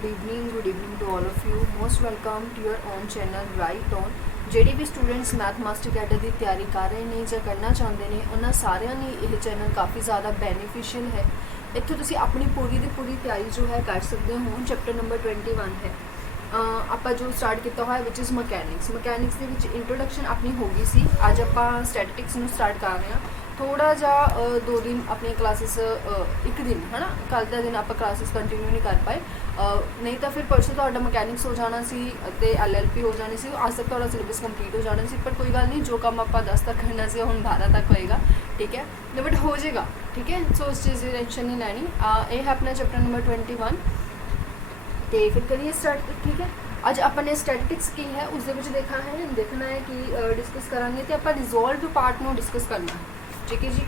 good evening to all of you. Most welcome to your own channel Right On. ਜਿਹੜੇ ਵੀ students math master cadre ਦੀ ਤਿਆਰੀ ਕਰ ਰਹੇ ਨੇ ਜਾਂ ਕਰਨਾ ਚਾਹੁੰਦੇ ਨੇ ਉਹਨਾਂ ਸਾਰਿਆਂ ਲਈ ਇਹ ਚੈਨਲ ਕਾਫੀ ਜ਼ਿਆਦਾ ਬੈਨੀਫੀਸ਼ੀਅਲ ਹੈ। ਇੱਥੇ ਤੁਸੀਂ ਆਪਣੀ ਪੂਰੀ ਦੀ ਪੂਰੀ ਤਿਆਰੀ ਜੋ ਹੈ ਕਰ ਸਕਦੇ ਹੋ। ਚੈਪਟਰ ਨੰਬਰ 21 ਹੈ ਆਪਾਂ ਜੋ ਸਟਾਰਟ ਕੀਤਾ ਹੋਇਆ ਵਿਚ ਇਜ਼ ਮਕੈਨਿਕਸ ਦੇ ਵਿੱਚ ਇੰਟਰੋਡਕਸ਼ਨ ਆਪਣੀ ਹੋ ਗਈ ਸੀ। ਅੱਜ ਆਪਾਂ ਸਟੈਟਿਕਸ ਨੂੰ ਸਟਾਰਟ ਕਰ ਰਹੇ ਹਾਂ। ਥੋੜਾ ਜਿਹਾ 2 दिन अपनी क्लासेस एक दिन है ना, कल का दिन आप क्लासेस कंटिन्यू नहीं कर पाए, नहीं तो फिर परसों तो मकैनिक्स हो जाना सी ते LLP हो जानी सी। आज तक तो सिलेबस कंप्लीट हो जाना सी, पर कोई गल नहीं, जो काम आप 10 तक करना से हम 12 तक होएगा, ठीक है, बट हो जाएगा, ठीक है। सो उस चीज़ की टेंशन नहीं लैनी। ये है अपना चैप्टर नंबर 21 तो फिर करिए स्टार्ट, ठीक है। अज अपने स्टैटिस्टिक्स की है उसके देखना है कि डिस्कस करांगे तो आप रिजोल्व पार्ट में डिस्कस करना है, ठीक है जी।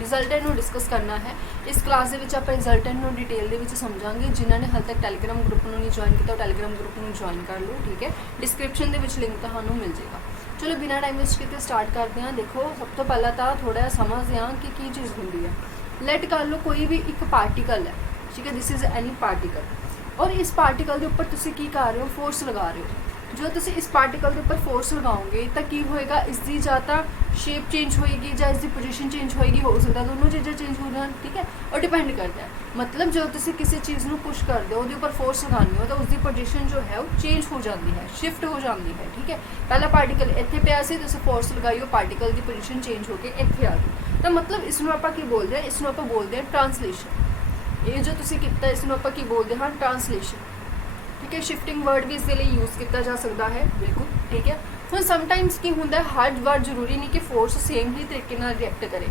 रिजल्टेंट डिस्कस करना है। इस क्लास आप रिजल्टेंट डिटेल के समझांगे। जिन्होंने हाल तक टैलीग्राम ग्रुप में नहीं ज्वाइन किया टैलीग्राम ग्रुप में ज्वाइन कर लो, ठीक है। डिस्क्रिप्शन के लिंक तो मिल जाएगा। चलो बिना टाइम वेस्ट किए स्टार्ट करते हैं। देखो सब तो पहला तो थोड़ा समझते हैं कि की चीज़ होंगी है। लैट कर लो कोई भी एक पार्टिकल है, ठीक है, दिस इज़ एनी पार्टिकल, और इस पार्टिकल के उपर तुसी की कर रहे हो, फोर्स लगा रहे हो। जो तुसी इस पार्टिकल के उपर फोर्स लगाओगे तो की होएगा, इसकी या तो शेप चेंज होएगी या इसकी पोजीशन चेंज होएगी, हो सकता दोनों चीज़ें चेंज हो जाए, ठीक है, और डिपेंड करता है। मतलब जो तुसी किसी चीज़ को पुश कर दो उसके उपर फोर्स लगाने हो तो उसकी पोजीशन जो है वो चेंज हो जाती है, शिफ्ट हो जाती है, ठीक है। पहला पार्टिकल इत्थे पिया सी, तुसी फोर्स लगाई, पार्टिकल की पोजीशन चेंज होकर इत्थे आ गई, तो मतलब इसनों आपां की बोलते हैं, इसनों आपां बोलते हैं ट्रांसलेशन। ये जो तुसी कीता इसनों आपां की बोलते हैं ट्रांसलेशन, ठीक है। शिफ्टिंग वर्ड भी इसके लिए यूज़ किया जा सकता है, बिल्कुल, ठीक है। हम समटाइम्स की होंगे हर बार जरूरी नहीं कि फोर्स सेम ही तरीके रिएक्ट करे।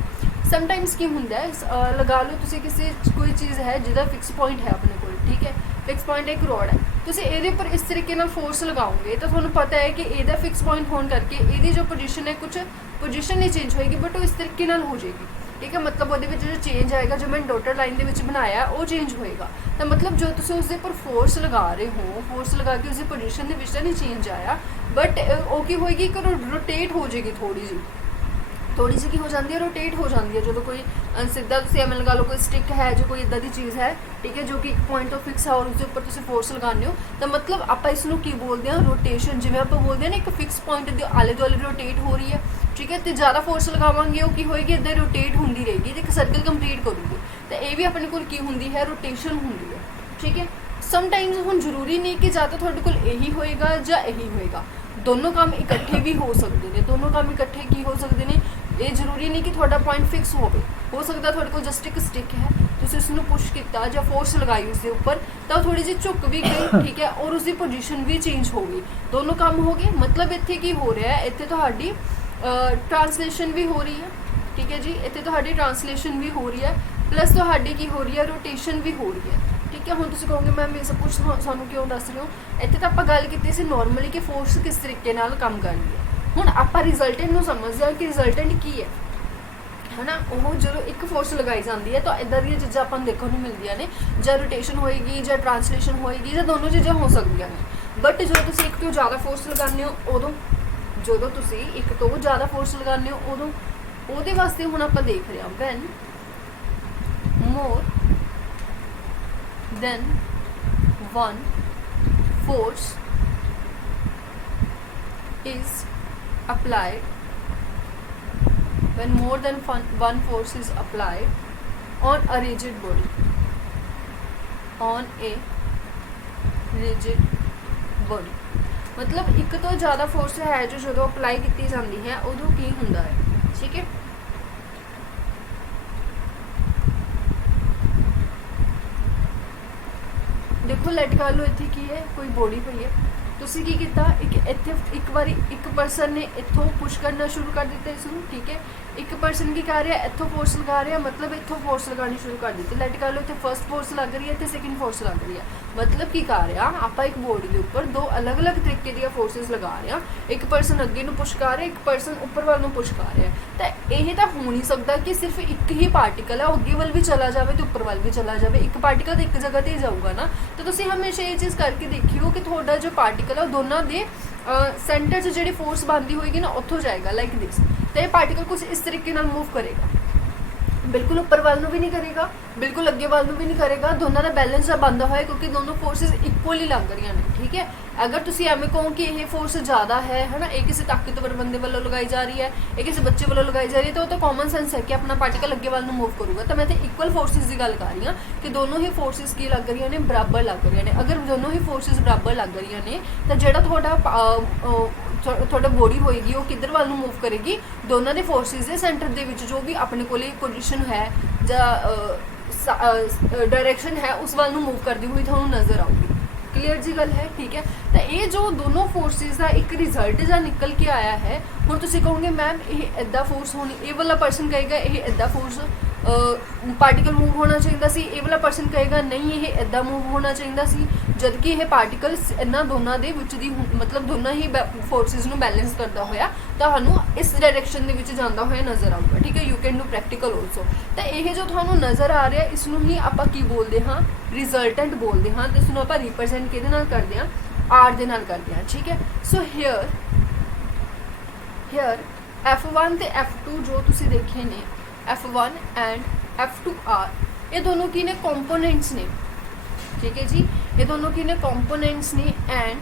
समटाइम्स की होंगे लगा लो तुसी किसी कोई चीज़ है जिसका फिक्स पॉइंट है अपने को, ठीक है, फिक्स पॉइंट एक रोड है, तुसी ये पर इस तरीके फोर्स लगाओगे तो थोड़ा पता है कि यदा फिक्स पॉइंट होने करके ये जो पोजीशन है कुछ पोजीशन नहीं चेंज होएगी, बट वो इस तरीके हो जाएगी, ठीक है। मतलब वो जो चेंज आएगा जो मैंने डॉटेड लाइन के बनाया वो चेंज होएगा, तो मतलब जो तुम उसके उपर फोर्स लगा रहे हो, फोर्स लगा के उसकी पोजीशन के नहीं चेंज आया, बट वो की होएगी कि रोटेट हो जाएगी, थोड़ी सी की हो जाती है, रोटेट हो जाती है। जो कोई सीधा तुम एम लगा लो कोई स्टिक है जो कोई इदा की चीज़ है, ठीक है, जो कि एक पॉइंट ऑफ फिक्स है और उसके उपर तुम फोर्स लगाने हो, तो मतलब आप इसनों की बोलते हैं रोटेशन। जिवें आप बोलते हैं ना एक फिक्स पॉइंट के आले दुआले रोटेट हो रही है, ठीक है, तो ज़्यादा फोर्स लगावांगे वो की होएगी इदा रोटेट होंदी रहेगी, तो एक सर्कल कंप्लीट करूँगी, तो ये भी अपने को की होंदी है, रोटेशन होंदी है, ठीक है। समटाइम्स हम जरूरी नहीं कि ज़्यादा थोड़े को यही होएगा या यही होएगा, दोनों काम इकट्ठे भी हो सकते हैं, दोनों काम इकट्ठे की हो सकते हैं। ये जरूरी नहीं कि थोड़ा पॉइंट फिक्स हो सकता थोड़े को जस्ट एक स्टिक है, तुसीं उसनूं पुश किया या फोर्स लगाई उसके उपर तो थोड़ी जी झुक भी गई, ठीक है, और उसकी पोजीशन भी चेंज हो गई, दोनों काम हो गए। मतलब इत्थे की हो रहा है, इत्थे तुहाडी ट्रांसलेशन भी हो रही है, ठीक है जी, इत्थे तुहाडी ट्रांसलेशन भी हो रही है, प्लस तुहाडी की हो रही है रोटेशन भी हो रही है, ठीक है। हुण तुसीं कहोगे मैम ये सब कुछ सानूं क्यों दस रहे हो, इत्थे तां आपां गल कीती सी नॉर्मली कि फोर्स किस तरीके नाल काम कर रही है। हुण आपां रिजल्टेंट नूं समझदे हां कि रिजल्टेंट की है ना, वो जो एक फोर्स लगाई जाती है तो इदा दी चीज़ां आपां नूं देखण नूं मिलदियां ने, जां रोटेशन होएगी जां ट्रांसलेशन होएगी जां दोनों चीज़ां हो सकदियां ने। बट जो तुसीं एक तो ज़्यादा फोर्स लगाने हो उदों, जो तुसीं एक तो ज़्यादा फोर्स लगाने हो उदों, ਉਹਦੇ ਵਾਸਤੇ ਹੁਣ ਆਪਾਂ ਦੇਖ ਰਹੇ ਹਾਂ when more than one force is applied, when more than one force is applied on a rigid body, on a rigid body, मतलब एक तो ज़्यादा फोर्स है जो जो अप्लाई की जाती है उदों की होंदा है, ठीक है। देखो लैट कर लो इत्थे की है कोई बॉडी पई है, तुसी की कीता एक बारी एक पर्सन ने इत्थों पुश करना शुरू कर दिता इसनूं, ठीक है, एक पर्सन की कर रहा है इत्थों फोर्स लगा रहा है, मतलब इत्थों फोर्स लगानी शुरू कर दी। लैट कर लो इत्थे फर्स्ट फोर्स लग रही है, इत्थे सैकेंड फोर्स लग रही है, मतलब की कर रहा आप एक बॉडी के उपर दो अलग अलग तरीके दी फोर्सेस लगा रहे हैं, एक पर्सन अगे नूं पुश कर रहा है, एक पर्सन उपर वाल नूं पुश कर रहा है, तो यह तो हो नहीं सकता कि सिर्फ एक ही पार्टिकल है अगे वाल भी चला जाए तो उपर वाल भी चला जाए, एक पार्टिकल तो एक जगह पर ही जाऊगा ना। तो तुसीं हमेशा ये चीज़ करके देखियो कि थोड़ा जो पार्टिकल है दोनों के सेंटर से जी फोर्स बनती होएगी ना उत्थों जाएगा लाइक दिस, तो यह पार्टिकल कुछ इस तरीके मूव करेगा, ਬਿਲਕੁਲ ਉੱਪਰ ਵੱਲ ਨੂੰ ਵੀ ਨਹੀਂ ਕਰੇਗਾ, ਬਿਲਕੁਲ ਅੱਗੇ ਵੱਲ ਨੂੰ ਵੀ ਨਹੀਂ ਕਰੇਗਾ, ਦੋਨਾਂ ਦਾ ਬੈਲੈਂਸ ਦਾ ਬਣਦਾ ਹੋਇਆ, ਕਿਉਂਕਿ ਦੋਨੋਂ ਫੋਰਸਿਸ ਇਕੁਅਲੀ ਲੱਗ ਰਹੀਆਂ ਨੇ। ਠੀਕ ਹੈ, ਅਗਰ ਤੁਸੀਂ ਐਵੇਂ ਕਹੋ ਕਿ ਇਹ ਫੋਰਸ ਜ਼ਿਆਦਾ ਹੈ ਹਨਾ, ਇਹ ਕਿਸੇ ਤਾਕਤਵਰ ਬੰਦੇ ਵੱਲੋਂ ਲਗਾਈ ਜਾ ਰਹੀ ਹੈ, ਇਹ ਕਿਸੇ ਬੱਚੇ ਵੱਲੋਂ ਲਗਾਈ ਜਾ ਰਹੀ ਹੈ, ਤਾਂ ਉਹ ਤਾਂ ਕਾਮਨ ਸੈਂਸ ਹੈ ਕਿ ਆਪਣਾ ਪਾਰਟੀਕਲ ਅੱਗੇ ਵੱਲ ਨੂੰ ਮੂਵ ਕਰੂਗਾ। ਤਾਂ ਮੈਂ ਤਾਂ ਇਕੁਅਲ ਫੋਰਸਿਸ ਦੀ ਗੱਲ ਕਰ ਰਹੀ ਹਾਂ ਕਿ ਦੋਨੋਂ ਹੀ ਫੋਰਸਿਸ ਕੀ ਲੱਗ ਰਹੀਆਂ ਨੇ, ਬਰਾਬਰ ਲੱਗ ਰਹੀਆਂ ਨੇ। ਅਗਰ ਦੋਨੋਂ ਹੀ ਫੋਰਸਿਸ ਬਰਾਬਰ ਲੱਗ ਰਹੀਆਂ ਨੇ ਤਾਂ ਜਿਹੜਾ ਤੁਹਾਡਾ ਬੋਡੀ ਹੋਏਗੀ ਉਹ ਕਿੱਧਰ ਵੱਲ ਨੂੰ ਮੂਵ ਕਰੇਗੀ, ਦੋਨਾਂ ਦੇ ਫੋਰਸਿਸ ਦੇ ਸੈਂਟਰ ਦੇ ਵਿੱਚ ਜੋ ਵੀ ਆਪਣੇ ਕੋਲੇ ਪੋਜੀਸ਼ਨ ਹੈ ਜਾਂ डायरेक्शन है उस वाल मूव करती हुई थोड़ा नज़र आऊगी। क्लीयर जी गल है। ठीक है, तो ये जो दोनों फोर्सिस का एक रिजल्ट जो निकल के आया है, हुण तुसीं कहोगे मैम ये इदा फोर्स होनी, ये वाला पर्सन कहेगा ये इदा फोर्स पार्टिकल मूव होना चाहिए सी, ये वाला पर्सन कहेगा नहीं ये इदा मूव होना चाहिए सी, जबकि यह पार्टिकल इन्होंने दोनों के विच दी मतलब दोनों ही फोर्सिस नूं बैलेंस करता होया तुहानूं इस डायरेक्शन दे विच जांदा होया नज़र आऊगा। ठीक है, you can do practical also. तो यह जो तुहानूं नज़र आ रहा है इसनूं ही आपां की बोलते हाँ, रिजल्टेंट बोलते हाँ, तो इसनूं आपां रिप्रजेंट किहदे नाल करदे हां, आर दे नाल करदे हां। ठीक है, सो हियर F1 ते F2 जो तुसीं देखे ने, F1 एंड F2 आर, ये दोनों की ने कंपोनेंट्स ने। ठीक है जी, ये दोनों की ने कंपोनेंट्स ने, and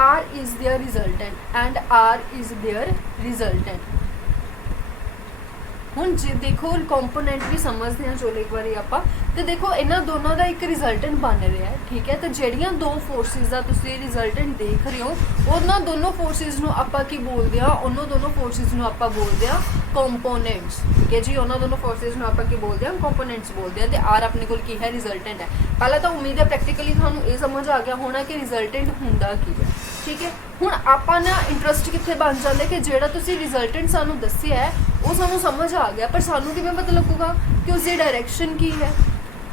R is their resultant, and R is their resultant. हुण जे देखो कंपोनेंट भी समझते हैं, चलो एक बार आप तो देखो इन्हों दोनों का एक रिजल्टेंट बन रहा है। ठीक है, तो जड़ियाँ दो फोर्सिस का तुसीं रिजल्टेंट देख रहे हो, उन्होंने दोनों फोर्सिस नूं आपां की बोलते हैं, उन्होंने दोनों फोर्सिस नूं आपां बोलते हैं कंपोनेंट्स। ठीक है जी, उन्होंने दोनों फोर्सिस नूं आपां की बोलते हैं कंपोनेंट्स बोलते हैं, तो आर अपने कोल की है, रिजल्टेंट है। पहला तो उम्मीद है प्रैक्टिकली तुहानूं ये समझ आ गया होना कि रिजल्टेंट हुंदा की है। ठीक है, हुण आपां ना इंटरस्ट कित्थे बन जांदा कि जिहड़ा तुसीं रिजल्टेंट सानूं दस्सिआ है वो सानूं समझ आ गया, पर सानूं किवें पता लगूगा कि उसकी डायरेक्शन की है।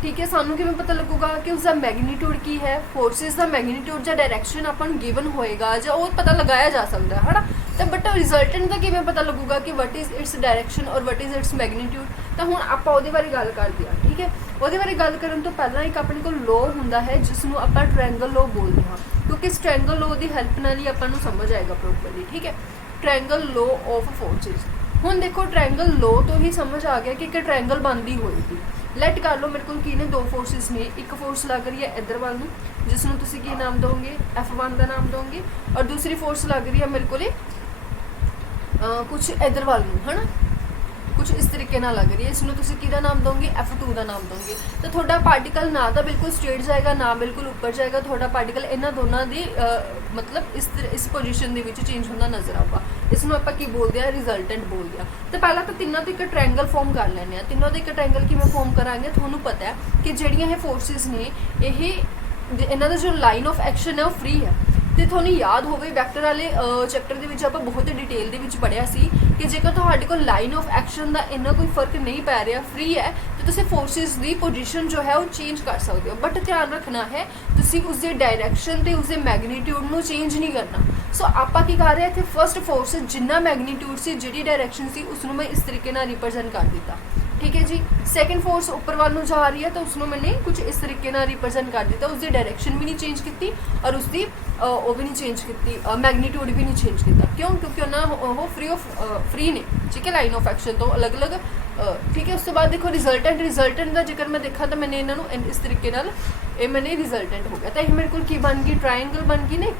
ठीक है, सानूं किवें पता लगूगा कि उसका मैगनीट्यूड की है, फोर्सिस का मैगनीट्यूड या डायरेक्शन अपन गिवन होएगा ਜਾਂ ਉਹ पता लगाया जा सकता है ना। तो बट रिजल्टेंट का किवें पता लगूगा कि वट इज़ इट्स डायरेक्शन और वट इज़ इट्स मैगनीट्यूड। तो हुण आपां ਉਹਦੇ बारे गल करदे हां। ठीक है, ਉਹਦੇ बारे गल करन तो पहला एक अपने कोल लॉ हुंदा है जिसनूं आपां ट्रायंगल लॉ बोलदे हां, क्योंकि इस ट्रायंगल लॉ की हेल्प नाल ही आपां नूं समझ आएगा प्रॉपरली। ठीक है, ट्रायंगल लॉ ऑफ फोर्सिस। हुण देखो ट्रायंगल लॉ तो ही समझ आ गया कि एक ट्रायंगल बनती होएगी। लैट कर लो मेरे को की ने दो फोर्सिस ने, एक फोर्स लग रही है इधर वाल नूं जिसनूं तुसीं की नाम दोगे, F1 का नाम दोगे, और दूसरी फोर्स लग रही है मेरे को कुछ इधर वाल नूं है ना, कुछ इस तरीके ना लग रही है, इसनूं तुसीं किहदा नाम दोगे, F2 का नाम दोगे। तो थोड़ा पार्टिकल ना तो बिल्कुल स्ट्रेट जाएगा ना बिल्कुल ऊपर जाएगा, थोड़ा पार्टिकल इन्हां दोनों की मतलब इस पोजीशन दे विच चेंज होंदा नज़र आऊगा। इसनूं आपां की बोलदे आ, रिजल्टेंट बोलदे आ। तो पहला तो तीनों तो एक ट्रायंगल फॉर्म कर लैंदे आ। तीनों का एक ट्रायंगल किवें फॉर्म करांगे, तुहानूं पता है कि जिहड़ियां ये फोर्सिस ने इन्हां दा जो लाइन ऑफ एक्शन है वो फ्री है। तो तुहानूं याद होवे वैक्टर वाले चैप्टर दे विच आपां बहुत डिटेल दे विच पढ़िया सी कि जेकर तुहाडे कोल लाइन ऑफ एक्शन दा इन्ना कोई फर्क नहीं पै रहा, फ्री है, तो तुसीं फोर्सिस दी पोजीशन जो है वो चेंज कर सकते हो। बट ध्यान रखना है तुसीं उसदी डायरेक्शन ते उसदे मैगनीट्यूड नूं चेंज नहीं करना। सो आपां की कर रहे हैं इत्थे फर्स्ट फोर्स जिन्ना मैगनीट्यूड सी, जिहड़ी डायरेक्शन सी, उसनूं मैं इस तरीके नाल रिप्रजेंट कर दिता। ठीक है जी, सैकेंड फोर्स ऊपर वाल नूं जा रही है तो उसनूं मैंने कुछ इस तरीके नाल रिप्रजेंट कर दिता, उसकी डायरेक्शन भी नहीं चेंज की और उसकी वो भी नहीं चेंज की, मैगनीट्यूड भी नहीं चेंज किया। क्यों? क्योंकि उन्होंने वो फ्री ने। ठीक है, लाइन ऑफ एक्शन तो अलग अलग। ठीक है, उस तो बाद देखो रिजल्टेंट का जिक्र मैं देखा तो मैंने इन्होंने इस तरीके नाल ये मैंने रिजल्टेंट हो गया। तो यह मेरे को की बन गई, ट्रायंगल बन गई ना।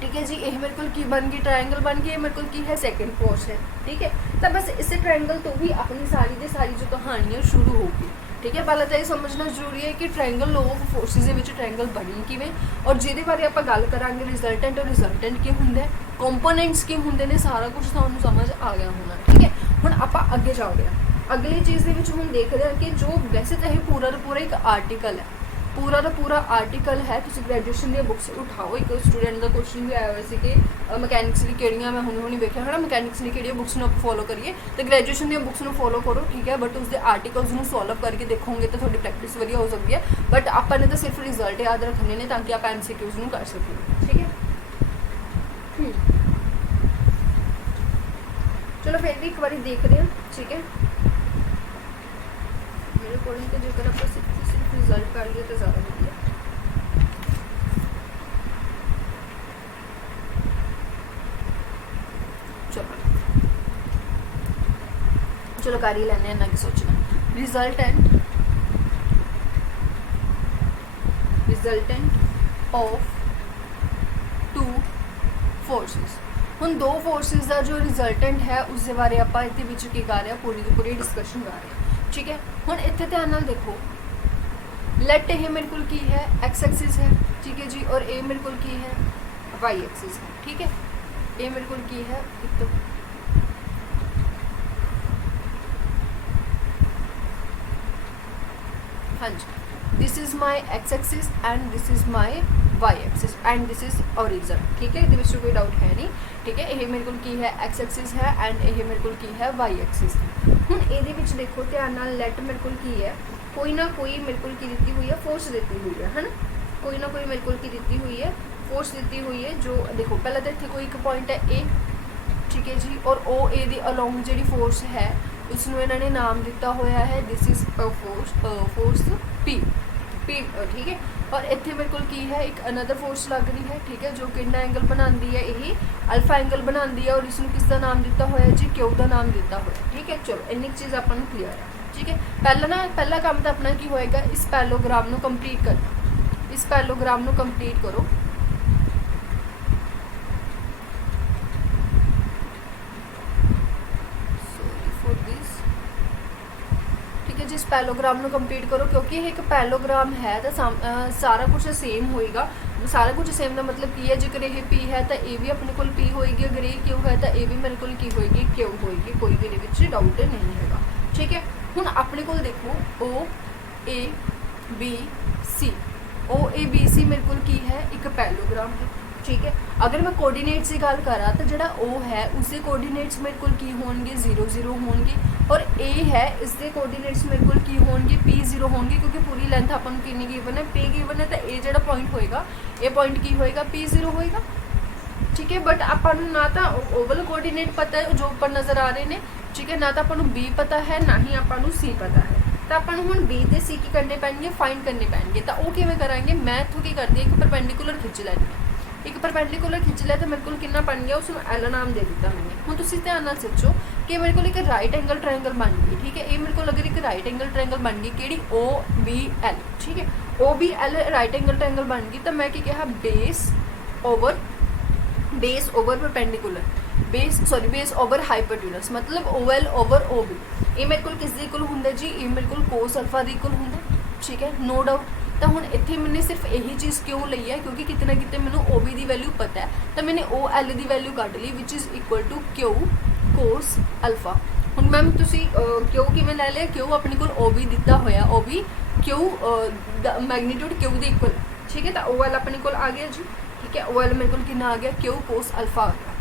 ठीक है जी, ये मेरे को की बन गई, ट्रायंगल बन गई, मेरे को की है सेकंड फोर्स है। ठीक है, तो बस इस ट्रायंगल तो ही अपनी सारी जो कहानियाँ शुरू होगी। ठीक है, पहले तो ये समझना जरूरी है कि ट्रायंगल लॉ ऑफ फोर्सिस के विच ट्रायंगल बनी किवें, और जिहदे बारे आपां गल करांगे रिजल्टेंट, और रिजल्टेंट की हुंदा है, कंपोनेंट्स की हुंदे ने, सारा कुछ तुहानूं समझ आ गया होना। ठीक है, हुण आपां अगे जाओगे, अगली चीज़ दे विच हुण देखदे हां कि जो वैसे तो यह पूरा का पूरा एक आर्टिकल है, पूरा का पूरा आर्टिकल है। तुसीं ग्रैजुएशन दी बुक्स उठाओ, एक स्टूडेंट का क्वेश्चन भी आया हुआ सी कि मकैनिक्स दी किहड़ियां, मैं हुणे वेखिया है ना, मकैनिक्स दी किहड़ियां बुक्स नूं फॉलो करिए, तो ग्रैजुएशन दी बुक्स नूं फॉलो करो। ठीक है, बट उसके आर्टिकल्स नूं सॉल्व करके देखोगे तो थोड़ी प्रैक्टिस वधिया हो सकती है। बट आपां ने तो सिर्फ रिजल्ट याद रखने ने ताकि आप MCQs नूं कर सकीए। ठीक है, चलो फिर भी एक बार देखते हैं। ठीक है, मेरे अकॉर्डिंग तो जेकर आप सिर्फ रिजल्ट कर लिए तो ज़्यादा बढ़िया। चलो कर ही लैने, इन्ना की सोचना। Resultant of two forces. हुण दो फोर्सिस का जो रिजल्टेंट है उसके बारे आप इहदे विच की कर रहे हैं, पूरी की पूरी डिस्कशन कर रहे हैं, ठीक है। हुण इत्थे ध्यान नाल देखो, लेट ये मेरे को की है एक्स एक्सिस है, ठीक है जी, और ए मेरे को की है वाई एक्सिस है, ठीक है। ए मेरे को की है एक तो हाँ जी, this is my x axis and this is my y axis and this is origin, ठीक है। ये कोई डाउट है नहीं, ठीक है। ये मेरे को की है एक्स एक्सिस है एंड ये मेरे को की है वाई एक्सिस है। हुण इहदे विच देखो ध्यान नाल, लेट मेरे को की है कोई ना कोई मेरे को की दी हुई है, फोर्स दी हुई है ना, कोई ना कोई मेरे को की दी हुई है, फोर्स दी हुई है। जो देखो पहले तो इतने कोई एक पॉइंट है ए, ठीक है जी, और ओ ए दे अलोंग जी फोर्स है उसनों इन्होंने नाम दिता होया है दिस इज फोर्स पी, ठीक है। और इतने मेरे को की है एक अनदर फोर्स लग रही है, ठीक है, जो कि एंगल बनाती है, यही अल्फा एंगल बनाती है, और इसमें किसका नाम दिता होया जी, क्यू का नाम दिता होया, ठीक है। चलो इन्नी चीज़ अपन क्लीयर है, ठीक है। पहला काम तो अपना की होएगा, इस पैलोग्राम को कंप्लीट करना, इस पैलोग्राम को कंप्लीट करो। जिस पैलोग्राम को कंप्लीट करो, क्योंकि एक पैलोग्राम है तो सारा कुछ सेम होएगा। सारा कुछ सेम का मतलब की है, जेकर ये पी है तो ये भी अपने को पी होएगी, अगर ये क्यू है तो ये भी मेरे को की होएगी क्यू होएगी, कोई भी ये डाउट नहीं है, ठीक है। हुण अपने को देखो ओ A B C, O A B C मेरे को की है एक पैलोग्राम है, ठीक है। अगर मैं कोऑर्डिनेट्स की गल करा तो जोड़ा ओ है उसके कोऑर्डिनेट्स मेरे को की होंगे 0 0 होंगे, और ए है इसके कोऑर्डिनेट्स मेरे को की होंगे P 0 होंगे, क्योंकि पूरी लेंथ अपन कितनी गिवन है, P गिवन है, तो ए जो पॉइंट होएगा ये पॉइंट की होएगा P 0 होएगा, ठीक है। बट अपन ना तो ओवल कोऑर्डिनेट पता है जो ऊपर नज़र आ रहे हैं, ठीक है, ना तो अपन B पता है ना ही अपन C पता है, तो अपन हुण B ते C की करने पैणगे, फाइंड करने पैणगे। तो वो किवें करांगे, मैं इत्थों की करदी एक परपेंडिकुलर खिंच लैनी है, एक परपेंडिकुलर खिंच लिया तो मेरे को कितना बन गया, उसमें एल नाम दे दिता मैंने। हुण तुसीं ध्यान नाल सोचो कि मेरे को एक राइट एंगल ट्रायंगल बन गई, ठीक है। ये मेरे को अगर एक राइट एंगल ट्रायंगल बन गई कि ओ बी एल, ठीक है, O B L right angle triangle बन गई, तो मैं की कहा base over perpendicular, base over hypotenuse, मतलब O L over O B. ये मेरे को किस इक्वल होंगे जी, ये मेरे को कोस अल्फा के इक्वल होंगे, ठीक है, नो डाउट। तो हुण इत्थे मैंने सिर्फ यही चीज़ क्यों ली है, क्योंकि कितने ना कितने मैंने ओ बी की वैल्यू पता है, तो मैंने ओ एल की वैल्यू कढ़ ली which is equal to q cos alpha. हुण मैम तुसी क्यू किवें लै लिया, क्यू अपने को ओ बी दिता होया, O B Q magnitude Q के इक्वल, ठीक है। तो ओ एल अपने को आ गया जी, ठीक है, ओ एल मेरे को कितना आ गया, क्यू कोस अल्फा आ गया,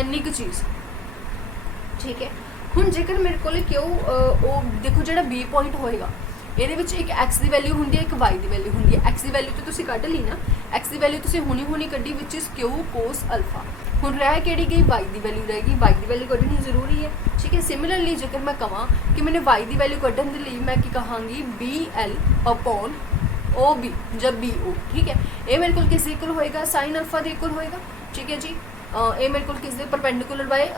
इन्नी क चीज़, ठीक है। हुण जेकर मेरे को क्यू ओ देखो जो बी पॉइंट होएगा, ये एक एक्स की वैल्यू होंगी है, एक वाई की वैल्यू होंगी है। एक्स की वैल्यू तो तुसी कढ़ ली ना, एक्स की वैल्यू तुसी हुणी कढ़ी which is q cos alpha. हुण रह केड़ी गई, वाई की वैल्यू रहेगी, वाई की वैल्यू कढ़नी जरूरी है, ठीक है। सिमिलरली जेकर मैं कहां कि मैंने वाई की वैल्यू कढ़न के लिए मैं कहांगी B L upon O B जब बी ओ, ठीक है। ये मेरे को किस इक्वल होएगा, साइन अल्फा के इक्वल होएगा, ठीक है जी। ये मेरे को किस परपेंडिकुलर बाय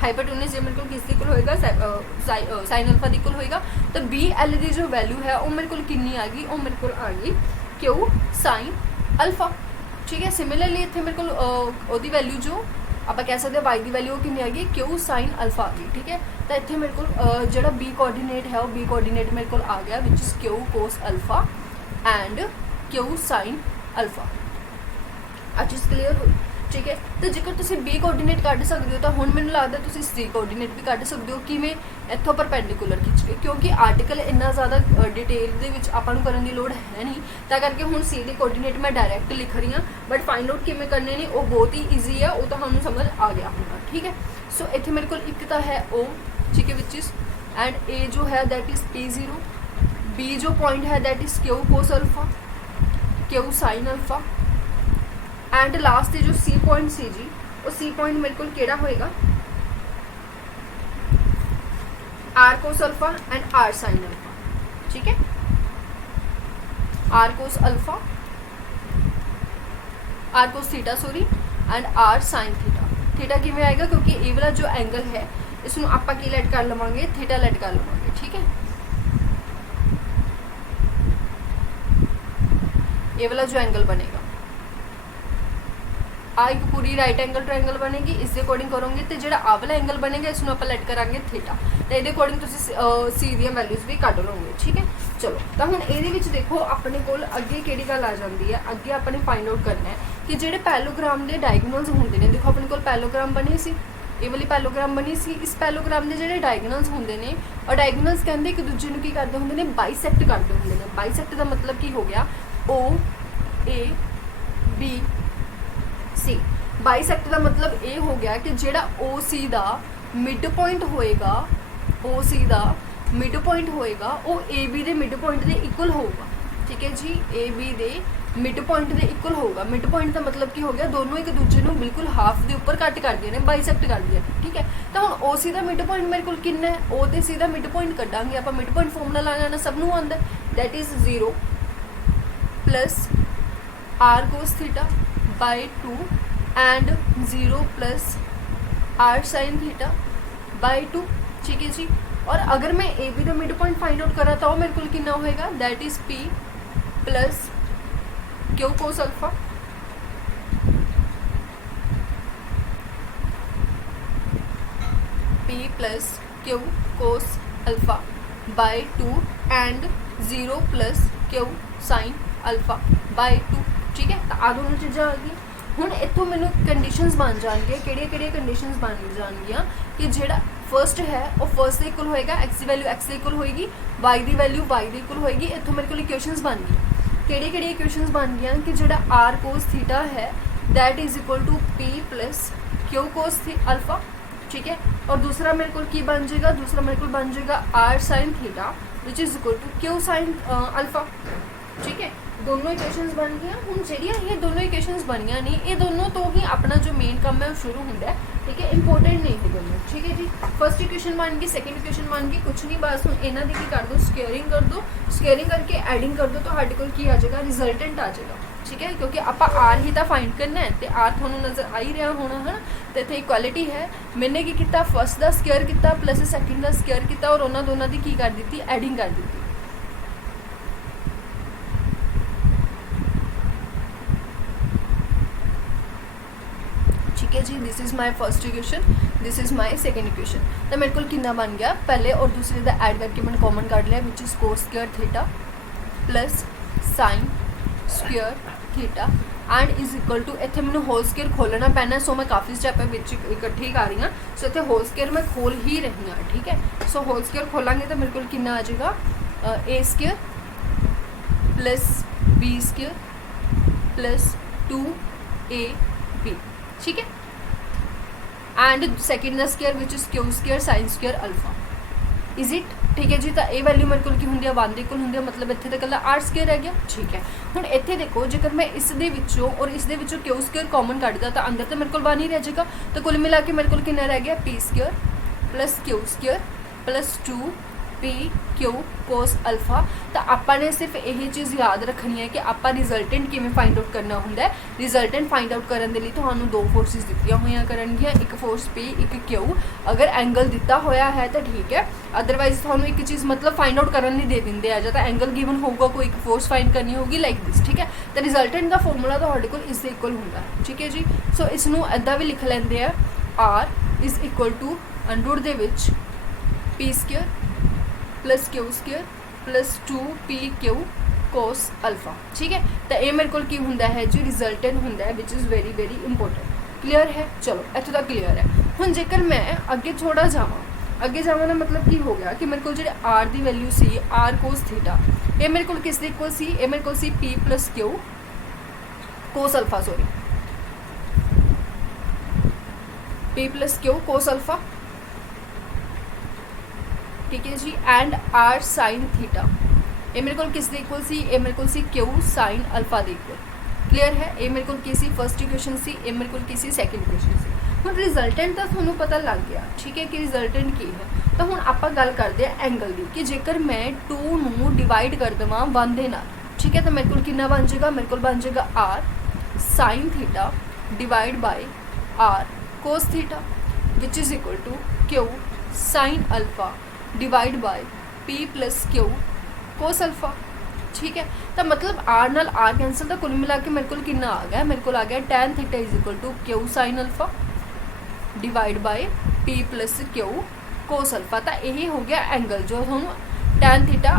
हाइपोटेन्यूस मेरे को किस इक्वल होएगा, साइन अल्फा इक्वल होएगा। तो बी एल की जो वैल्यू है वो मेरे को कितनी आ गई, वो मेरे को आ गई क्यू साइन अल्फा, ठीक है। सिमिलरली इतने मेरे को ओदी वैल्यू जो आप कह सकते हैं वाई की वैल्यू कितनी आ गई, क्यू साइन अल्फा आ गई, ठीक है। तो इतने मेरे को जो बी कोऑर्डिनेट है वो बी कोऑर्डिनेट मेरे को आ गया which is Q cos alpha and Q sine alpha. आ चीज़ क्लीयर हुई, ठीक है। तो जेकर तुसी बी कोऑर्डिनेट कढ़ सकते हो तो हुण मैनूं लगदा तुसी सी कोऑर्डिनेट भी कढ़ सकते हो, किवें इत्थों परपेंडिकुलर खिंच के, क्योंकि आर्टिकल इन्ना ज़्यादा डिटेल दे विच आपां नूं करन दी लोड़ है नहीं, तां करके हुण सी दी कोऑर्डिनेट मैं डायरैक्ट लिख रही हाँ, बट फाइंड आउट किवें करने ने वो बहुत ही ईजी है, वो तुहानूं समझ आ गया होगा, ठीक है। सो इत्थे मेरे कोल एक तो है ओ, ठीक है, विच इज़ एंड ए जो है दैट इज़ P0, बी जो पॉइंट है that is Q cos alpha, Q sine alpha, and last जो सी पॉइंट सी जी, वो सी पॉइंट मेरे को केड़ा होएगा, R cos alpha and R sine alpha, ठीक है। R cos alpha, R cos theta sorry and R sine theta. Theta किवें आएगा, क्योंकि ये वाला जो एंगल है इसनूं आपां की लैट कर लवांगे थीटा लैट कर लवांगे। ठीक है, ये वाला जो एंगल बनेगा आ एक पूरी राइट एंगल ट्रायंगल बनेगी, इस दे अकॉर्डिंग करोगे तो जो आ वाला एंगल बनेगा इसनूं आपां लैट करांगे थीटा, तो ये अकॉर्डिंग तुसीं सी दी वैल्यूज़ भी कढ लोगे। ठीक है, चलो तो हुण इहदे विच देखो अपने कोल अगे किहड़ी गल आ जाती है, अगे अपने फाइंड आउट करना है कि जिहड़े पैलोग्राम के डायगोनल्स होंदे ने, देखो अपने कोल पैलोग्राम बने सी, ये वाली पैलोग्राम बनी सी, इस पैलोग्राम के जिहड़े डायगोनल्स होंदे ने और डायगोनल्स कहंदे एक दूजे नूं की करदे होंदे ने, बाइसैक्ट करदे होंदे ने। बाइसैक्ट का मतलब की हो गया ओ ए बी सी, बाइसैक्ट का मतलब ये हो गया कि जिहड़ा ओ सी का मिड पॉइंट होएगा, ओ सी का मिड पॉइंट होएगा वो ए बी के मिड पॉइंट के इक्वल होगा। ठीक है जी, ए बी के मिड पॉइंट के इक्वल होगा। मिड पॉइंट का मतलब की हो गया दोनों एक दूजे को बिल्कुल हाफ के उपर कट कर दिए, बाइसैक्ट कर दिया। ठीक है, तो हम ओ सी का मिड पॉइंट मेरे को कितना है, ओ तो सी का मिड पॉइंट कटांगे आप, मिड पॉइंट फॉर्मूला ला जाना सबनों आंदा, that is 0 plus R cos theta by 2 and 0 plus R sine theta by 2। ठीक है जी, और अगर मैं ए बी का मिड पॉइंट फाइंड आउट करा तो मेरे को कितना होएगा, that is P plus Q cos alpha P plus Q cos alpha by 2 and 0 plus Q sine alpha by 2। ठीक है, तो आ दोनों चीज़ा आ गई। हुण इत्थों मैनूं कंडीशनस बन जाएंगे, किहड़ियां कंडीशनस बन जाएंगियां कि जिहड़ा फर्स्ट है वो फर्स्ट के इक्वल होएगा, एक्स की वैल्यू एक्स के इक्वल होएगी, वाई की वैल्यू वाई के इक्वल होएगी। इत्थों मेरे को इक्वेशनस बन गई, किहड़ी इक्वेशनस बन गई कि जिहड़ा आर कोस थीटा है that is equal to P plus Q cos alpha. ठीक है, और दूसरा मेरे को की बन जाएगा, दूसरा मेरे को बन जाएगा R sine theta which is equal to Q sine alpha. ठीक है, दोनों इक्वेशनस बन गई। हुण जिहड़ियां ये दोनों इक्वेशनस बनिया नहीं, ये दोनों तो ही अपना जो मेन काम है वो शुरू होंदा है। ठीक है, इंपॉर्टेंट नहीं है दोनों। ठीक है जी, फर्स्ट इक्वेशन बन गई, सेकंड इक्वेशन बन गई, कुछ नहीं बस हुण इन्हां दी की कर दो, स्केयरिंग कर दो, स्केयरिंग करके एडिंग कर दो तो साडे कोल की आ जाएगा, रिजल्टेंट आ जाएगा। ठीक है, क्योंकि आप आर ही तो फाइंड करना है, तो आर थोड़ा नज़र आ ही रहा होना है ना, तो इतने इक्वालिटी है। मैंने की किया, फर्स्ट का स्केयर किया प्लस सैकेंड का स्केयर किया और उन्होंने दोनों की कर दी, एडिंग कर दी। ठीक है जी, this is my first equation, this is my second equation. तो मेरे को कितना बन गया, पहले और दूसरे का ऐड करके मैंने कॉमन काट लिया which is cos square theta plus sine square theta and is equal to, इतने मैंने होल स्केयर खोलना पैना, सो मैं काफ़ी स्टैप इकट्ठी कर रही हूँ। सो इतने होल स्केयर मैं खोल ही रही हूँ। ठीक है, सो होल स्केयर खोलेंगे तो मेरे को कितना आ जाएगा, a square plus b square plus 2ab। ठीक है, and second square which is q square sine square alpha is it. ठीक है जी, तो ये वैल्यू मेरे को की होंगी 1 के इक्वल होंगी, मतलब इतने तक आर स्केयर रह गया। ठीक है, हुण इत्थे देखो जेकर मैं इस दे विचों और इस दे विचों क्यू स्केयर कॉमन कटदा तो अंदर तो मेरे को 1 ही रह जाएगा, तो कुल मिला के मेरे को कितना रह गया, P square plus Q square plus 2p q cos alpha. तो आपने सिर्फ यही चीज़ याद रखनी है कि आप रिजल्टेंट किमें फाइंड आउट करना होंगे। रिजल्टेंट फाइंड आउट करने के लिए तो 2 फोर्सिस दित्तियां हुई करनगियां, एक फोर्स P एक क्यू। अगर एंगल दिता होया है तो ठीक है, अदरवाइज थानू एक चीज़ मतलब फाइंड आउट करने दे देंगे आ, तो एंगल गिवन होगा कोई एक फोर्स फाइंड करनी होगी लाइक दिस। ठीक है, तो रिजल्टेंट का फॉर्मूला तो इस इक्वल होंगे। ठीक है जी, सो इसनू इदा भी लिख लेंगे है, R is equal to under दे which P square plus Q square plus 2pq cos alpha. ठीक है, तो ये मेरे को होंगे है जी रिजल्टेंट होंगे है which is very very important. Clear है, चलो इतों तक क्लीयर है। हुण जेकर मैं अगे थोड़ा जावां, अगे जावां का मतलब की हो गया कि मेरे को जो आर की वैल्यू सी आर कोस थीटा, ये मेरे को किस इक्वल सी, ये मेरे को सी P plus Q cos alpha, sorry P plus Q cos alpha. ठीक है जी, एंड आर साइन थीटा, ये मेरे को किस इक्वल सी, ये मेरे को सी क्यू साइन अल्फा दे इक्वल। क्लीयर है, ये मेरे को की सी फर्स्ट इक्वेशन सी, ये मेरे को की सी सेकेंड इक्वेशन सी। हुण रिजल्टेंट तो थोनों पता लग गया। ठीक है, कि रिजल्टेंट की है। तो हुण आपां गल करते हैं एंगल की, कि जेकर मैं 2 नूं डिवाइड कर देवां 1 दे नाल, ठीक है, तो मेरे को कितना बन जाएगा, मेरे को बन जाएगा R sine theta divide by R cos theta which is equal to Q sine alpha divide by P plus Q cos alpha. ठीक है, तो मतलब आर नाल आर कैंसल, तो कुल मिला के मेरे को कितना आ गया, मेरे को आ गया tan theta is equal to Q sine alpha divide by P plus Q cos alpha. तो यही हो गया एंगल जो थोड़ा tan थीटा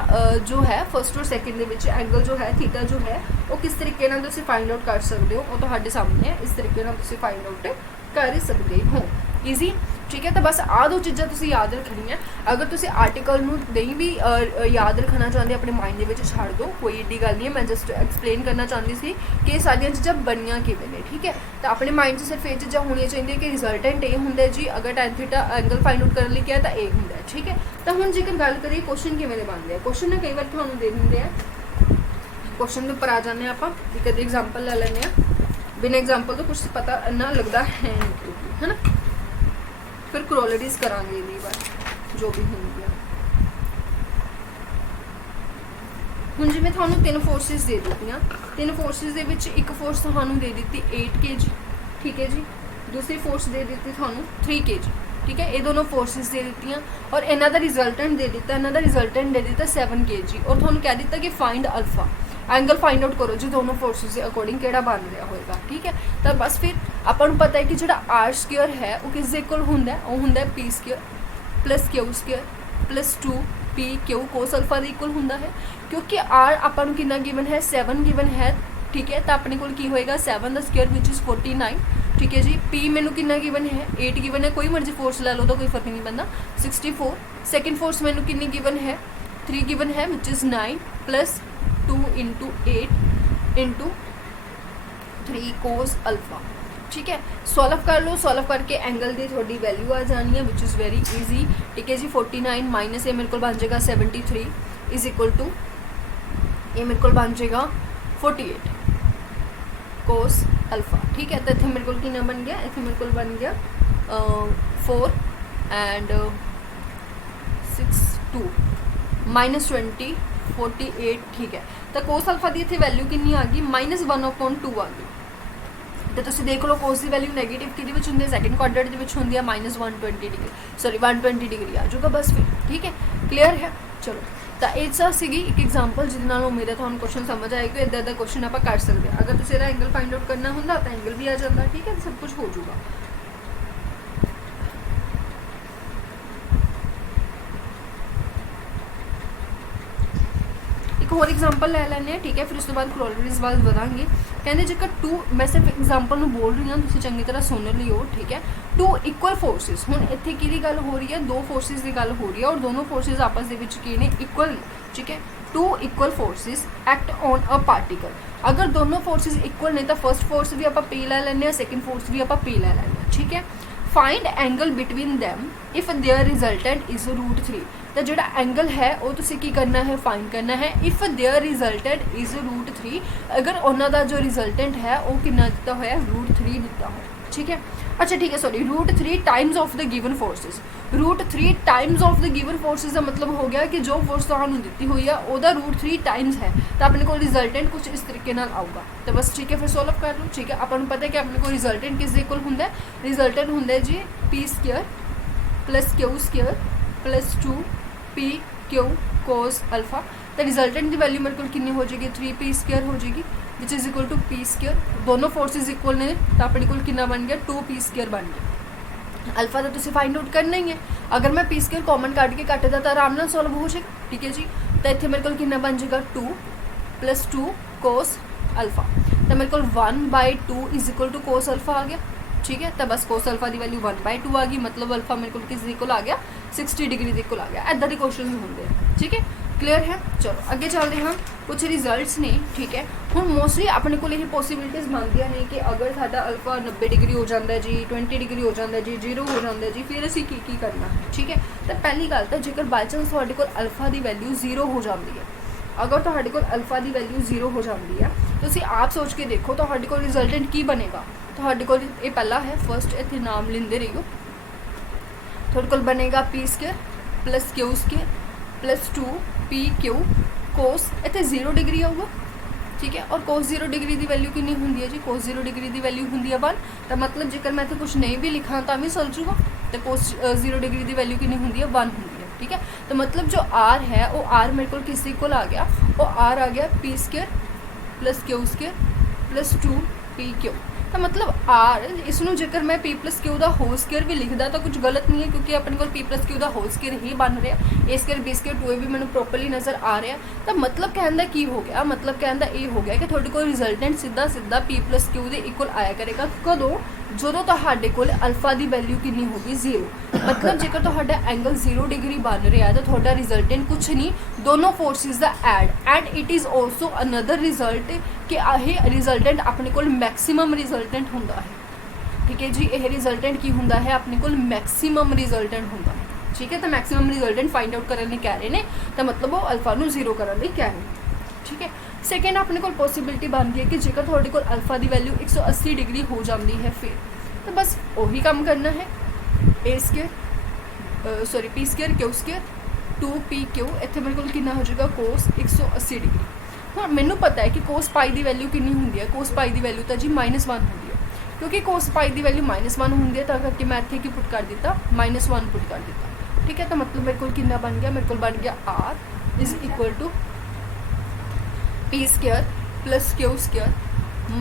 जो है फर्स्ट और सैकेंड ਦੇ ਵਿੱਚ एंगल जो है थीटा जो है वो किस तरीके ਨਾਲ ਤੁਸੀਂ फाइंड आउट कर सकते हो, वो ਤੁਹਾਡੇ सामने है, इस तरीके ਨਾਲ ਤੁਸੀਂ फाइंड आउट कर सकते हो। ईजी, ठीक है। तो बस आ दो चीज़ां तुसीं याद रखनियां। अगर तुसीं आर्टिकल नूं नहीं भी याद रखना चाहते अपने माइंड दे विच छाड़ दो, कोई एडी गल नहीं है। मैं जस्ट एक्सप्लेन करना चाहती सी कि सारियां चीज़ां बनियां किवें ने। ठीक है, तो अपने माइंड 'च सिर्फ ये चीज़ां होनियां चाहिए कि रिजल्टेंट ए हुंदा जी, अगर tan theta angle find out करने लई किहा तां ए हुंदा है। ठीक है, तो हुण जेकर गल करिए क्वेश्चन किवें दे बनदे आ, क्वेश्चन कई बार तुहानूं दे दिंदे आ, क्वेश्चन के उपर आ जाने आपां, एक अद्धी एग्जाम्पल ले लैंदे आ। बिना एग्जाम्पल तो कुछ पता इन्ना लगता है नहीं, है ना। फिर क्रोलरीज करांगे ये बार जो भी होंगी। हुण जिवें तुहानूं 3 फोर्सिस दे दित्तियां, 3 फोर्सिस दे विच एक फोर्स तुहानूं दे दित्ती 8 kg, ठीक है जी, दूसरी फोर्स दे दित्ती तुहानूं 3 kg। ठीक है, ये दोनों फोर्सिस दे दित्तियां और इन्हां दा रिजल्टेंट दे दित्ता, इन्हां दा रिजल्टेंट दे दित्ता 7 kg और तुहानूं कह दित्ता कि find alpha, angle find out करो जी दोनों फोर्सेस के अकॉर्डिंग किहड़ा बन रहा होएगा। ठीक है, तो बस फिर अपन पता है कि जो आर स्क्वेयर है वो किस इक्वल होंदा है, वो होंदा है P square plus Q square plus 2 P Q cos alpha के इक्वल होंदा है, क्योंकि आर अपन कितना गिवन है 7 गिवन है। ठीक है, तो अपने कोल की होएगा 7 द स्क्वेयर विच इज़ 49। ठीक है जी, पी मैनू कितना गिवन है 8 गिवन है, कोई मर्जी फोर्स ले लो तो कोई फर्क नहीं बनता, 64। सेकेंड फोर्स मैनू कितनी गिवन है 3 गिवन है which is 9 plus 2 into 8 into 3 cos alpha. ठीक है, सॉल्व कर लो, सॉल्व करके एंगल की थोड़ी वैल्यू आ जानी है विच इज़ वेरी ईजी। ठीक है जी, 49 माइनस ये मेरे को बन जाएगा 73 इज इक्वल टू ये मेरे को बन जाएगा 48 कोस अल्फा। ठीक है, तो इतने मेरे को कितना बन गया, इतने मेरे को बन गया 4 एंड 6 2 माइनस 20 48। ठीक है, तो कोस अल्फा की इतने वैल्यू कितनी आ गई -1/2 आ गई। तो तुम देख लो कोस की वैल्यू नैगेटिव कि होंगी है, सैकेंड क्वाड्रेंट होंगी है -120 डिग्री, सॉरी 120 डिग्री आ जाऊगा बस फिर। ठीक है, क्लीयर है। चलो, तो ये सी एक एग्जाम्पल जिद उम्मीद है तुहानूं क्वेश्चन समझ आएगा। इदा का क्वेश्चन आप कर सकते हैं। अगर तुम एंगल फाइंड आउट करना होंगे तो एंगल भी आ जाता। ठीक है, सब कुछ हो जाऊगा। होर एग्जाम्पल ले लें। ठीक है, फिर उस तो बाद क्रोलरीज वाल बढ़ांगे। कहते जेकर 2 मैं सिर्फ एग्जाम्पल में बोल रही हूँ, तुम चंगी तरह सुन लियो। ठीक है, 2 इक्वल फोर्सिस, हुण इत्थे की गल हो रही है 2 फोर्सिस की गल हो रही है और दोनों फोर्सिस आपस दे विच की ने इक्वल। ठीक है, 2 equal forces act on a particle. अगर दोनों फोर्सिस इक्वल ने तो फर्स्ट फोर्स भी आप पी ले लें, सैकेंड फोर्स भी आप पी ले लें। ठीक है, find angle between them if their resultant is √3। तो जो एंगल है वो तुसी की करना है, फाइंड करना है इफ देयर रिजल्टेंट इज √3। अगर उन्होंने जो रिजल्टेंट है वो कितना दिता हुआ है √3 दिता हो। ठीक है, अच्छा ठीक है, sorry √3 times of the given forces. √3 times of the given forces का मतलब हो गया कि जो फोर्स तुहानू दी हुई है वह √3 टाइम्स है, तो अपने को रिजल्टेंट कुछ इस तरीके नाल आऊगा। तो बस ठीक है, फिर सॉल्व कर लो। ठीक है, अपन पता है कि अपने को रिजल्टेंट किस इक्वल होंगे, रिजल्टेंट होंगे जी P square plus Q square plus 2 P Q cos alpha. तो रिजल्टेंट की वैल्यू मेरे को कितनी हो जाएगी 3p स्क्वेयर हो जाएगी which is equal to P square. दोनों फोर्सेस इक्वल ने तो अपने को कितना बन गया 2p स्क्वेयर बन गया। अल्फा तो तुम फाइंड आउट करना ही है। अगर मैं पी स्क्वेयर कॉमन काट के कटदा तो आराम नाल सॉल्व हो जाएगा। ठीक है जी, तो इतने मेरे को कितना बन जाएगा 2 + 2 कोस अल्फा। तो मेरे को 1/2 is equal to cos alpha आ गया। ठीक है, तो बस कोस अल्फा की वैल्यू 1/2 आ गई, मतलब अल्फा मेरे को किस इक्वल आ गया 60 डिग्री इक्वल आ गया। इदा के क्वेश्चन होंगे। ठीक है, क्लीयर है। चलो आगे चलते हैं, कुछ रिजल्ट्स ने। ठीक है, हम मोस्टली अपने को यही पॉसिबिलिटीज़ बनदियां ने कि अगर साडा अल्फा 90 डिग्री हो जाता है जी, 20 डिग्री हो जाता है जी, 0 हो जाता है जी, फिर असीं की करना है। ठीक है, तो पहली गल तो जेकर बाई चांस तुहाडे कोल अल्फा की वैल्यू 0 हो जाती है, अगर तुहाडे कोल अल्फा की वैल्यू 0 हो जाती है तो तुसीं आप सोच के देखो तुहाडे कोल रिजल्टेंट की बनेगा। तुहाडे कोल ये पहला है, फर्स्ट इत्थे नाम लेंदे रहियो। तुहाडे कोल बनेगा p square plus Q square plus 2p q cos, इतने 0 डिग्री आऊगा। ठीक है, और कोस 0 डिग्री की वैल्यू कितनी होंगी है जी, कोस 0 डिग्री की वैल्यू होंगी है 1। तो मतलब जेकर मैं तो कुछ नहीं भी लिखा तो भी चल जूगा। तो कोस 0 डिग्री की वैल्यू कितनी होंगी है 1 होंगी है। ठीक है, तो मतलब जो आर है वो आर मेरे को किस इक्वल आ गया, वो आर आ गया P square plus Q square plus 2 P Q. तो मतलब आर इसनों जेकर मैं पी प्लस क्यू का होल स्क्वेयर भी लिखदा तो कुछ गलत नहीं है, क्योंकि अपने को पी प्लस क्यू का होल स्क्वेयर ही बन रहा, ए स्क्वेयर बी स्क्वेयर 2 भी मैंने प्रॉपरली नज़र आ रहा। तो मतलब कहने की हो गया, मतलब कहने ये हो गया कि थोड़े को रिजल्टेंट सीधा सीधा पी प्लस क्यू के इक्वल आया करेगा कदों, ਜਦੋਂ ਤੁਹਾਡੇ ਕੋਲ ਅਲਫਾ ਦੀ ਵੈਲਿਊ ਕਿੰਨੀ ਹੋਗੀ 0। मतलब जेकर ਤੁਹਾਡਾ एंगल 0 डिग्री बन रहा है तो ਤੁਹਾਡਾ रिजल्टेंट कुछ नहीं, दोनों फोर्सिस का and it is also another result कि यह रिजल्टेंट अपने को मैक्सीमम रिजल्टेंट होंदा है। ठीक है जी, यह रिजल्टेंट की होंदा है अपने को मैक्सीमम रिजल्टेंट होंदा है। ठीक है, तो मैक्सीमम रिजल्टेंट फाइंड आउट करने कह रहे हैं, तो मतलब वो अल्फा नू 0 करने कह रहे हैं। ठीक है, सैकेंड अपने को पॉसिबिलिटी बनती है कि जेकर थोड़े को अल्फा की वैल्यू 180 डिग्री हो जाती है फिर तो बस वही काम करना है, a square sorry p square q square 2 P q, इतने मेरे को कितना हो जाएगा कोस 180 डिग्री। हाँ, मैनू पता है कि कोस पाई की वैल्यू कितनी होंगी है, कोस पाई की वैल्यू तो जी -1 होंगी है, क्योंकि कोस पाई की वैल्यू -1 होंगी है, तो करके मैं इतने की पुट कर दिता -1 पुट कर दिता। ठीक है, तो मतलब मेरे को कितना बन गया, मेरे को बन गया R is equal to P square plus Q square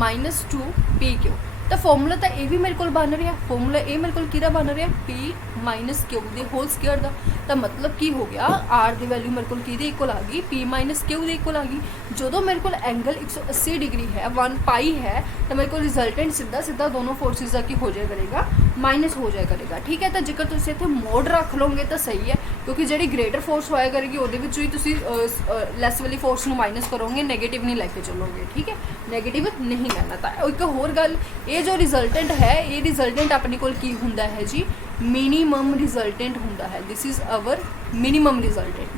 -2 P Q. तो फॉर्मूला तो ये भी मेरे को बन रहा, फॉर्मूला ये मेरे को किहदा बन रहा पी माइनस क्यू के होल स्क्वेयर का। तो मतलब की हो गया आर की वैल्यू मेरे को किहदे इक्वल आ गई, पी माइनस क्यू के इक्वल आ गई। जो मेरे को एंगल 180 डिग्री है 1 पाई है, तो मेरे को रिजल्टेंट सीधा सीधा दोनों फोर्सिस का की हो जाया करेगा माइनस हो जाया करेगा। ठीक है, तो जेकर तुम इतने मोड रख लोगे तो सही है, क्योंकि जी ग्रेटर फोर्स होया करेगी वो भी तुम लैस वाली फोर्स को माइनस करोगे, नेगेटिव नहीं लैके चलोगे। ठीक है, नेगेटिव नहीं लेना। तो एक होर गल, ये जो रिजल्टेंट है ये रिजल्टेंट अपने को की हुंदा है जी मिनीमम रिजल्टेंट हुंदा है, this is our minimum resultant.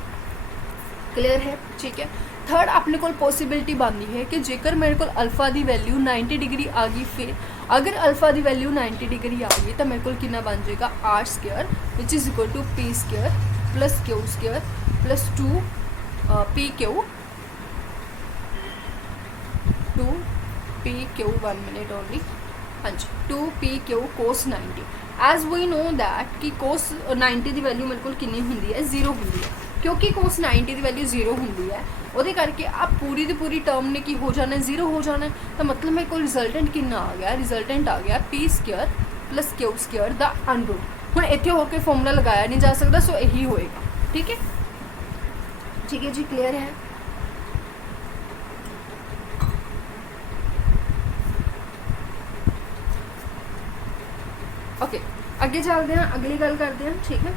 Clear है? ठीक है, थर्ड अपने को पॉसिबिलिटी बनती है कि जेकर मेरे को अल्फा की वैल्यू 90 डिग्री आ गई, फिर अगर अल्फा की वैल्यू 90 डिग्री आ गई तो मेरे को कितना बन जाएगा R square which is equal to P square plus Q square plus 2 P Q 2 P Q 1 minute only, हाँ जी 2 P Q cos 90। As we know that कि कोस 90 की वैल्यू मेरे को कितनी होंगी है 0 होंगी है, क्योंकि कोस 90 की वैल्यू 0 होंगी है वो करके आप पूरी की पूरी टर्म ने की हो जाना है 0 हो जाना है। तो मतलब मेरे को रिजल्टेंट कितना आ गया, रिजल्टेंट आ गया P square plus Q square the under. हुण इत्थे होकर फॉर्मूला लगाया नहीं जा सकता, सो यही होएगा। ठीक है, ठीक है जी, क्लियर है? ओके, अगे चलते हैं, अगली गल करते हैं। ठीक है,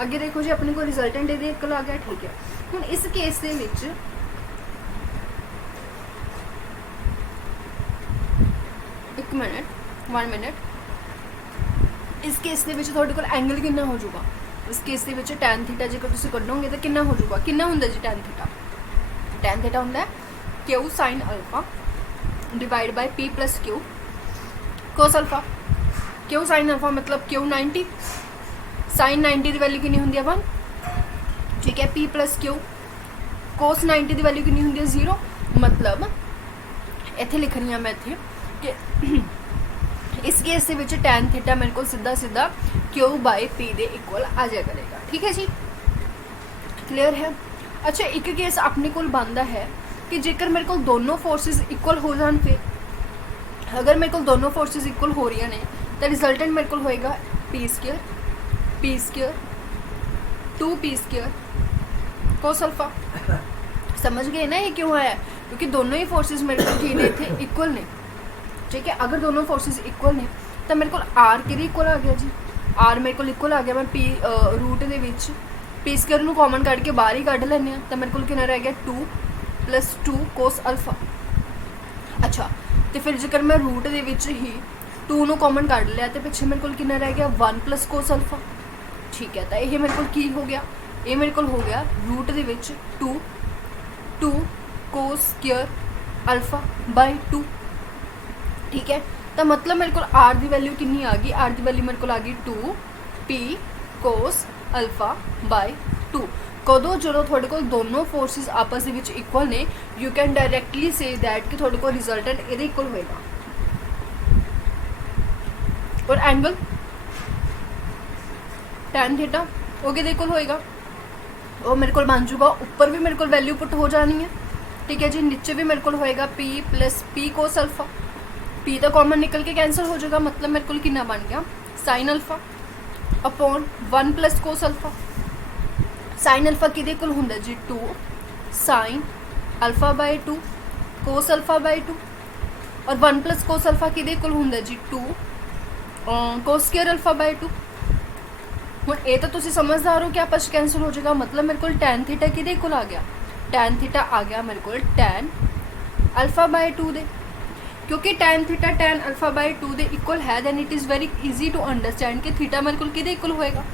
अगे देखो जी अपने को रिजल्टेंट ये इक्वल आ गया। ठीक है, हुण इस केस दे विच एक मिनट 1 मिनट, इस केस दे विच तुहाडे कोल एंगल कितना हो जाऊगा, इस केस दे विच टैन थीटा जेकर तुसीं कढोगे तो कितना हो जाऊगा, कितना हुंदा जी टैन थीटा? टैन थीटा हुंदा Q sine alpha divide by P plus Q cos alpha. Q sine alpha मतलब क्यू 90, साइन 90 की वैल्यू कितनी होंगी है 1। ठीक है, पी प्लस क्यू कोस 90 की वैल्यू कितनी होंगी है 0। मतलब इत्थे लिख रही हूँ मैं इत्थे कि इस केस के विच टैन थीटा मेरे को सीधा सीधा क्यू बाय पी दे इक्वल आ जाया करेगा। ठीक है जी, क्लियर है? अच्छा, एक केस अपने को बनता है कि जेकर मेरे को दोनों फोर्सेस इक्वल हो जान, फिर अगर मेरे को दोनों फोर्सेस इक्वल हो रही ने तो रिजल्टेंट मेरे को होएगा P square 2 P square cos alpha. समझ गए ना ये क्यों है? क्योंकि दोनों ही फोर्सेस मेरे को की ने थे इक्वल ने। ठीक है, अगर दोनों फोर्सेस इक्वल ने तो मेरे को आर के इक्वल आ गया जी, आर मेरे को इक्वल आ गया। मैं पी रूट के विच पी स्क्वेयर नू कॉमन कट के बाहर ही कढ़ लेने, तो मेरे को कितना रह गया 2 प्लस 2 कोस अल्फा। अच्छा, तो फिर जेकर मैं रूट के विच ही 2 नू कॉमन कढ़ लिया तो पिछे मेरे को कितना रह गया 1 प्लस कोस अल्फा। ठीक है, तो ये मेरे को की हो गया, ये मेरे को हो गया रूट के विच 2 कोस स्क्वेयर अल्फा बाय 2। ठीक है, तो मतलब मेरे को आर की वैल्यू कितनी आ गई, आर की वैल्यू मेरे को आ गई 2 पी कोस अल्फा बाय 2। कदों जो थोड़े को दोनों फोर्सेस आपस में इक्वल ने, you can directly say that कि थोड़े को रिजल्टेंट ये इक्वल होएगा। और एंगल tan थीटा वो किहदे कोल होएगा, वो मेरे को बन जूगा ऊपर भी मेरे को वैल्यू पुट हो जानी है, ठीक है जी। नीचे भी मेरे को होएगा p plus p cos alpha, p तो कॉमन निकल के कैंसल हो जाएगा, मतलब मेरे को कितना बन गया sine alpha upon 1 plus cos alpha. Sine alpha किहदे कोल हुंदा जी 2 sine alpha by 2 cos alpha by 2, और 1 प्लस कोस अल्फा किहदे कोल हुंदा जी 2 कोस स्क्वायर अल्फा बाय 2। हुण ये तो तुसीं समझदार हो कि आपस कैंसल हो जाएगा, मतलब मेरे को टैन थीटा किहदे कोल आ गया, टैन थीटा आ गया मेरे को टैन अल्फा बाय 2 दे, क्योंकि tan theta tan alpha by 2 दे इक्वल है, then it is very easy to understand कि थीटा मेरे को किहदे इक्वल होएगा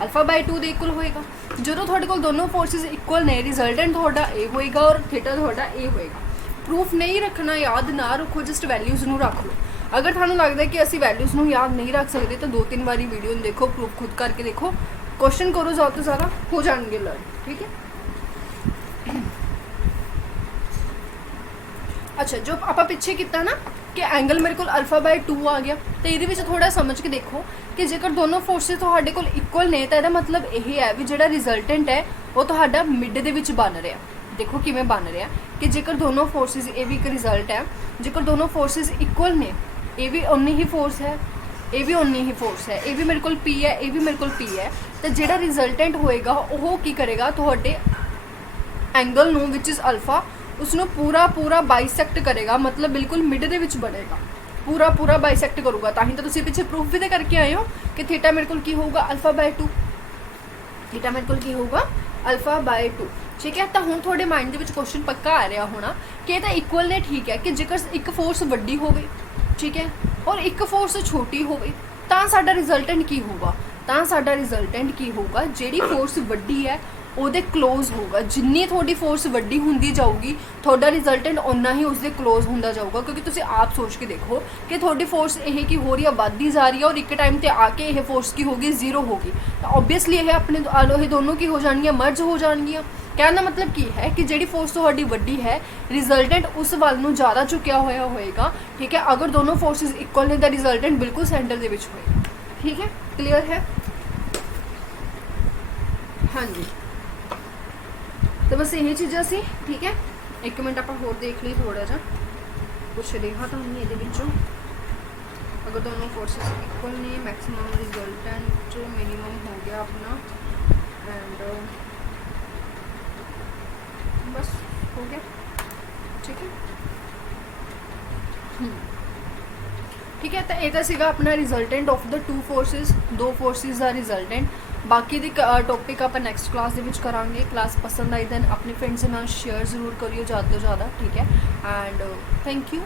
अल्फा बाय 2 दे इक्वल होएगा। जो थोड़े को दोनों फोर्सेस इक्वल ने रिजल्टेंट थोड़ा ए होएगा और थीटा थोड़ा ए होएगा। प्रूफ नहीं रखना, याद ना रखो, जस्ट वैल्यूज़ नूं रख लो। अगर थानू लगता है कि असी वैल्यूज़ नूं याद नहीं रख सकते तो 2-3 बारी वीडियो देखो, प्रूफ खुद करके देखो, क्वेश्चन करो, ज़्यादा तो ज़्यादा हो जाएंगे लर्न, ठीक है। अच्छा, जो आप पिछे किया ना कि एंगल मेरे को अल्फा बाय 2 आ गया, तो ये थोड़ा समझ के देखो कि जेकर दोनों फोर्सेस तुहाडे कोल इक्वल ने तो मतलब यही है भी जिहड़ा रिजल्टेंट है वो तुहाडा मिड दे विच बन रहा। देखो किवें बन रहा कि जेकर दोनों फोर्सेस, ये भी एक रिजल्ट है, जेकर दोनों फोर्सेस इक्वल ने, ये भी उन्नी ही फोर्स है, ये भी उन्नी ही फोर्स है, ये भी मेरे को पी है, ये भी मेरे को पी है, तो जिहड़ा रिजल्टेंट होएगा वो की करेगा तुहाडे एंगल नूं विच इज़ अल्फा उसनों पूरा पूरा बाइसैक्ट करेगा, मतलब बिल्कुल मिड दे विच बनेगा, पूरा पूरा बाइसैक्ट करूँगा। ताही तो तुसीं पिछे प्रूफ भी तो करके आए हो कि थीटा मेरे को की होगा अल्फा बाय 2, थीटा मेरे को की होगा अल्फा बाय 2, ठीक है। तो हुण थोड़े माइंड दे विच क्वेश्चन पक्का आ रहा होना कि ये तो इक्वल ने, ठीक है, कि जेकर एक फोर्स वड्डी होवे, ठीक है, और एक फोर्स छोटी होवे तां साडा रिजल्टेंट की होगा, तां साडा रिजल्टेंट की होगा जिहड़ी फोर्स वड्डी है ਉਹਦੇ क्लोज होगा। जिन्नी थोड़ी फोर्स वड्डी होंदी जाऊगी थोड़ा रिजल्टेंट उन्ना ही उसके क्लोज होंदा जाऊगा, क्योंकि तुसी आप सोच के देखो कि थोड़ी फोर्स यह की हो रही है बढ़ती जा रही है और एक टाइम पे आके यह फोर्स की होगी 0 होगी, तो ऑब्वियसली यह अपने ये दोनों की हो जाएंगियां, मर्ज हो जाएंगियां। कहने का मतलब की है कि जिहड़ी फोर्स थोड़ी वड्डी है रिजल्टेंट उस वाल नूं ज़्यादा झुकिया होया होएगा, ठीक है। अगर दोनों फोर्सेस इक्वल ने तो रिजल्टेंट बिल्कुल सेंटर दे विच होएगा, ठीक है, क्लीयर है। हाँ जी, तो बस यही चीज़ा सी, ठीक है। एक मिनट आप होर देख ली थोड़ा जा कुछ रेहा तो नहीं ये विचों। अगर दोनों फोर्सेस इक्वल नहीं, मैक्सिमम रिजल्टेंट मिनिमम हो गया अपना, एंड बस हो गया, ठीक है। ठीक है, तो ये सीगा अपना resultant of the 2 forces, 2 forces का रिजल्टेंट। बाकी दी टॉपिक आप नैक्सट क्लास दे विच करांगे। क्लास पसंद आई दैन अपने फ्रेंड्स के नाल शेयर जरूर करियो ज़्यादा तो ज़्यादा, ठीक है। And thank you.